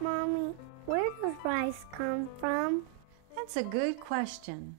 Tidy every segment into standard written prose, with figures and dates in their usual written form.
Mommy, where does rice come from? That's a good question.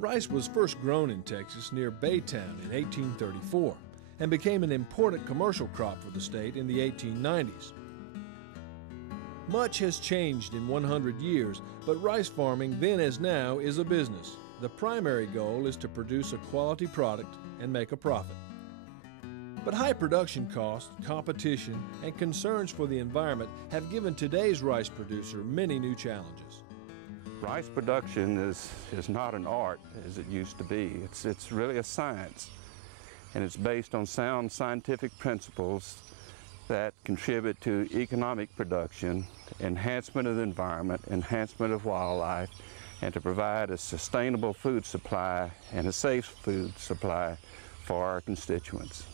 Rice was first grown in Texas near Baytown in 1834 and became an important commercial crop for the state in the 1890s. Much has changed in 100 years, but rice farming then as now is a business. The primary goal is to produce a quality product and make a profit. But high production costs, competition, and concerns for the environment have given today's rice producer many new challenges. Rice production is not an art as it used to be. It's really a science, and it's based on sound scientific principles that contribute to economic production, enhancement of the environment, enhancement of wildlife, and to provide a sustainable food supply and a safe food supply for our constituents.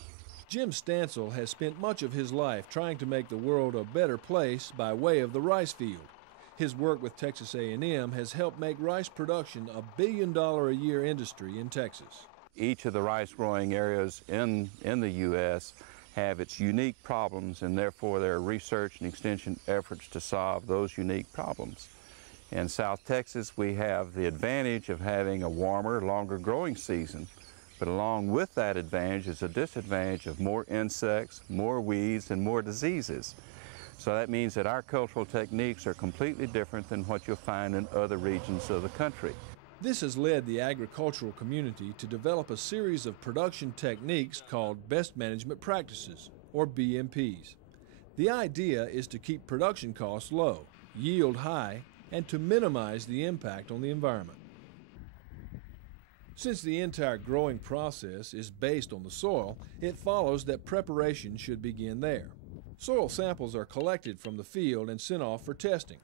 Jim Stansel has spent much of his life trying to make the world a better place by way of the rice field. His work with Texas A&M has helped make rice production a $1 billion a year industry in Texas. Each of the rice growing areas in the U.S. have its unique problems, and therefore there are research and extension efforts to solve those unique problems. In South Texas, we have the advantage of having a warmer, longer growing season, but along with that advantage is a disadvantage of more insects, more weeds, and more diseases. So that means that our cultural techniques are completely different than what you'll find in other regions of the country. This has led the agricultural community to develop a series of production techniques called Best Management Practices, or BMPs. The idea is to keep production costs low, yield high, and to minimize the impact on the environment. Since the entire growing process is based on the soil, it follows that preparation should begin there. Soil samples are collected from the field and sent off for testing.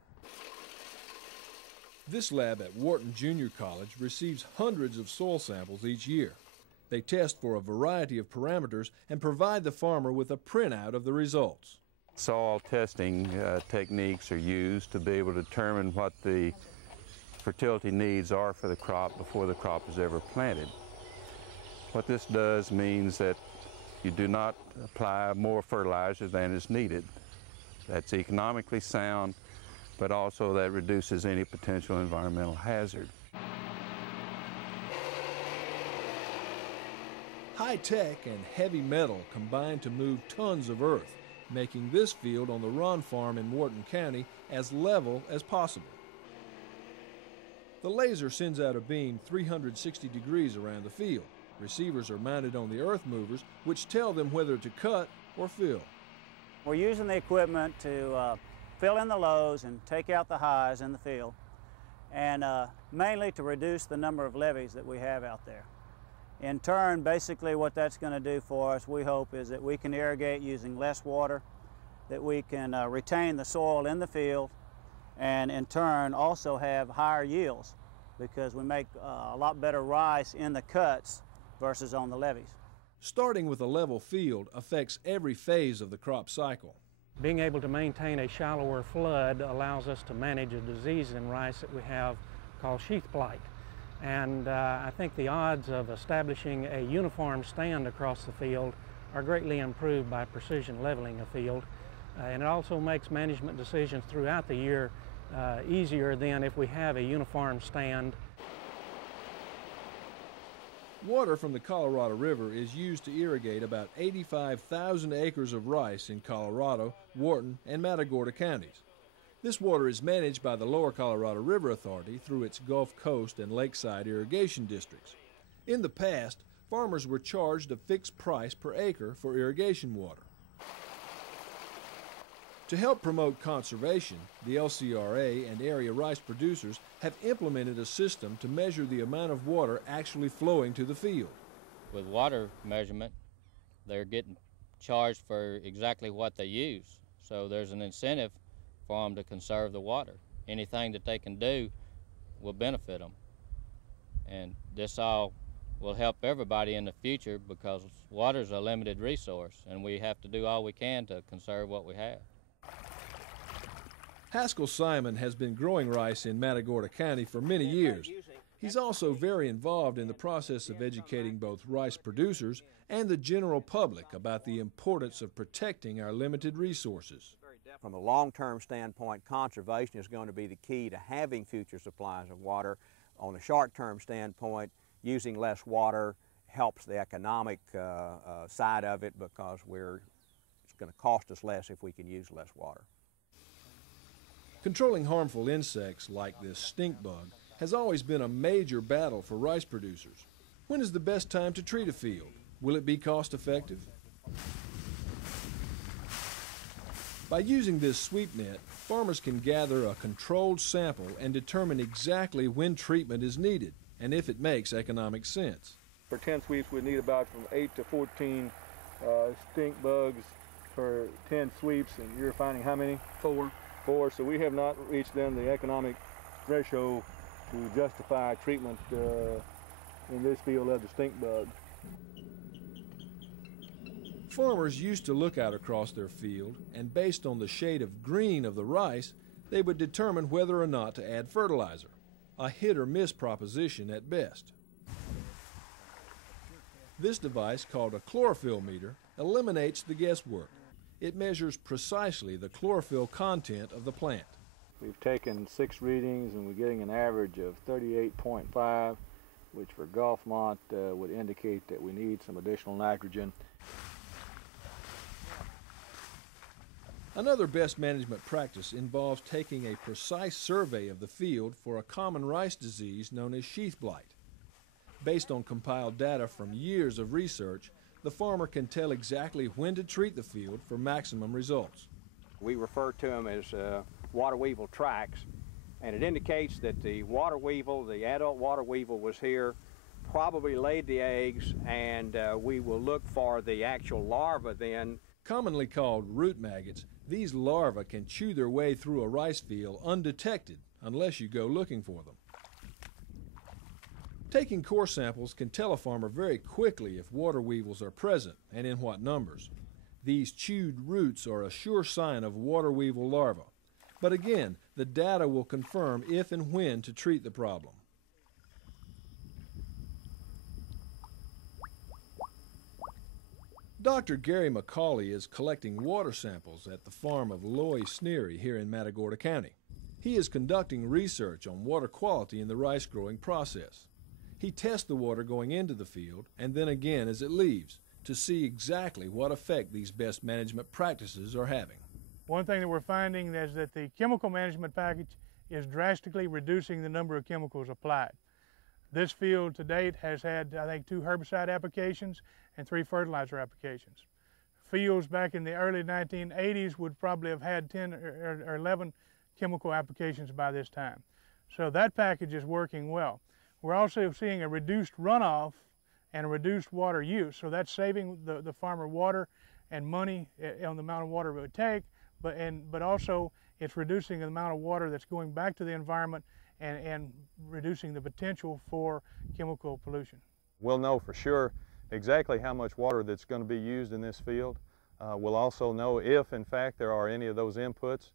This lab at Wharton Junior College receives hundreds of soil samples each year. They test for a variety of parameters and provide the farmer with a printout of the results. Soil testing techniques are used to be able to determine what the fertility needs are for the crop before the crop is ever planted. What this does means that you do not apply more fertilizer than is needed. That's economically sound, but also that reduces any potential environmental hazard. High tech and heavy metal combine to move tons of earth, making this field on the Ron Farm in Wharton County as level as possible. The laser sends out a beam 360 degrees around the field. Receivers are mounted on the earth movers, which tell them whether to cut or fill. We're using the equipment to fill in the lows and take out the highs in the field, and mainly to reduce the number of levees that we have out there. In turn, basically what that's going to do for us, we hope, is that we can irrigate using less water, that we can retain the soil in the field, and in turn also have higher yields, because we make a lot better rice in the cuts versus on the levees. Starting with a level field affects every phase of the crop cycle. Being able to maintain a shallower flood allows us to manage a disease in rice that we have called sheath blight. And I think the odds of establishing a uniform stand across the field are greatly improved by precision leveling a field. And it also makes management decisions throughout the year easier than if we have a uniform stand. Water from the Colorado River is used to irrigate about 85,000 acres of rice in Colorado, Wharton, and Matagorda counties. This water is managed by the Lower Colorado River Authority through its Gulf Coast and Lakeside irrigation districts. In the past, farmers were charged a fixed price per acre for irrigation water. To help promote conservation, the LCRA and area rice producers have implemented a system to measure the amount of water actually flowing to the field. With water measurement, they're getting charged for exactly what they use. So there's an incentive for them to conserve the water. Anything that they can do will benefit them. And this all will help everybody in the future because water is a limited resource and we have to do all we can to conserve what we have. Haskell Simon has been growing rice in Matagorda County for many years. He's also very involved in the process of educating both rice producers and the general public about the importance of protecting our limited resources. From a long-term standpoint, conservation is going to be the key to having future supplies of water. On a short-term standpoint, using less water helps the economic side of it because it's going to cost us less if we can use less water. Controlling harmful insects like this stink bug has always been a major battle for rice producers. When is the best time to treat a field? Will it be cost effective? By using this sweep net, farmers can gather a controlled sample and determine exactly when treatment is needed and if it makes economic sense. For 10 sweeps, we need about from 8 to 14 stink bugs for 10 sweeps, and you're finding how many? 4. So we have not reached then the economic threshold to justify treatment in this field of the stink bug. Farmers used to look out across their field, and based on the shade of green of the rice, they would determine whether or not to add fertilizer, a hit or miss proposition at best. This device, called a chlorophyll meter, eliminates the guesswork. It measures precisely the chlorophyll content of the plant. We've taken 6 readings and we're getting an average of 38.5, which for Gulfmont would indicate that we need some additional nitrogen. Another best management practice involves taking a precise survey of the field for a common rice disease known as sheath blight. Based on compiled data from years of research, the farmer can tell exactly when to treat the field for maximum results. We refer to them as water weevil tracks, and it indicates that the water weevil, the adult water weevil, was here, probably laid the eggs, and we will look for the actual larva then. Commonly called root maggots, these larvae can chew their way through a rice field undetected unless you go looking for them. Taking core samples can tell a farmer very quickly if water weevils are present and in what numbers. These chewed roots are a sure sign of water weevil larvae. But again, the data will confirm if and when to treat the problem. Dr. Gary McCauley is collecting water samples at the farm of Loy Sneary here in Matagorda County. He is conducting research on water quality in the rice growing process. He tests the water going into the field and then again as it leaves to see exactly what effect these best management practices are having. One thing that we're finding is that the chemical management package is drastically reducing the number of chemicals applied. This field to date has had, I think, 2 herbicide applications and 3 fertilizer applications. Fields back in the early 1980s would probably have had 10 or 11 chemical applications by this time. So that package is working well. We're also seeing a reduced runoff and a reduced water use, so that's saving the farmer water and money on the amount of water it would take, but also it's reducing the amount of water that's going back to the environment and reducing the potential for chemical pollution. We'll know for sure exactly how much water that's going to be used in this field. We'll also know if, in fact, there are any of those inputs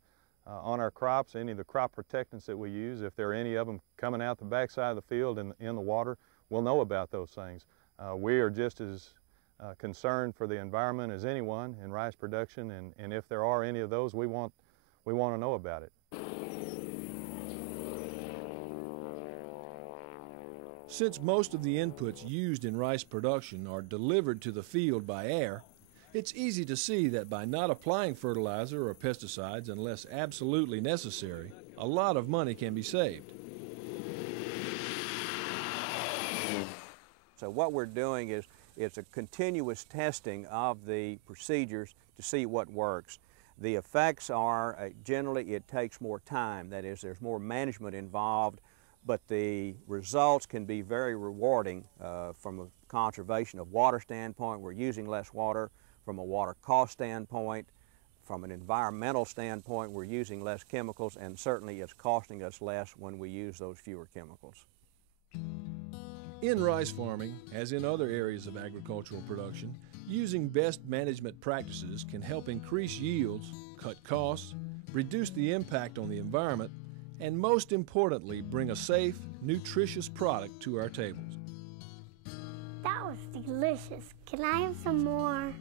on our crops, any of the crop protectants that we use. If there are any of them coming out the backside of the field in the water, we'll know about those things. We are just as concerned for the environment as anyone in rice production, and if there are any of those, we want to know about it. Since most of the inputs used in rice production are delivered to the field by air, it's easy to see that by not applying fertilizer or pesticides unless absolutely necessary, a lot of money can be saved. So what we're doing is it's a continuous testing of the procedures to see what works. The effects are generally it takes more time. That is, there's more management involved, but the results can be very rewarding from a conservation of water standpoint. We're using less water. From a water cost standpoint, from an environmental standpoint, we're using less chemicals, and certainly it's costing us less when we use those fewer chemicals. In rice farming, as in other areas of agricultural production, using best management practices can help increase yields, cut costs, reduce the impact on the environment, and most importantly, bring a safe, nutritious product to our tables. That was delicious. Can I have some more?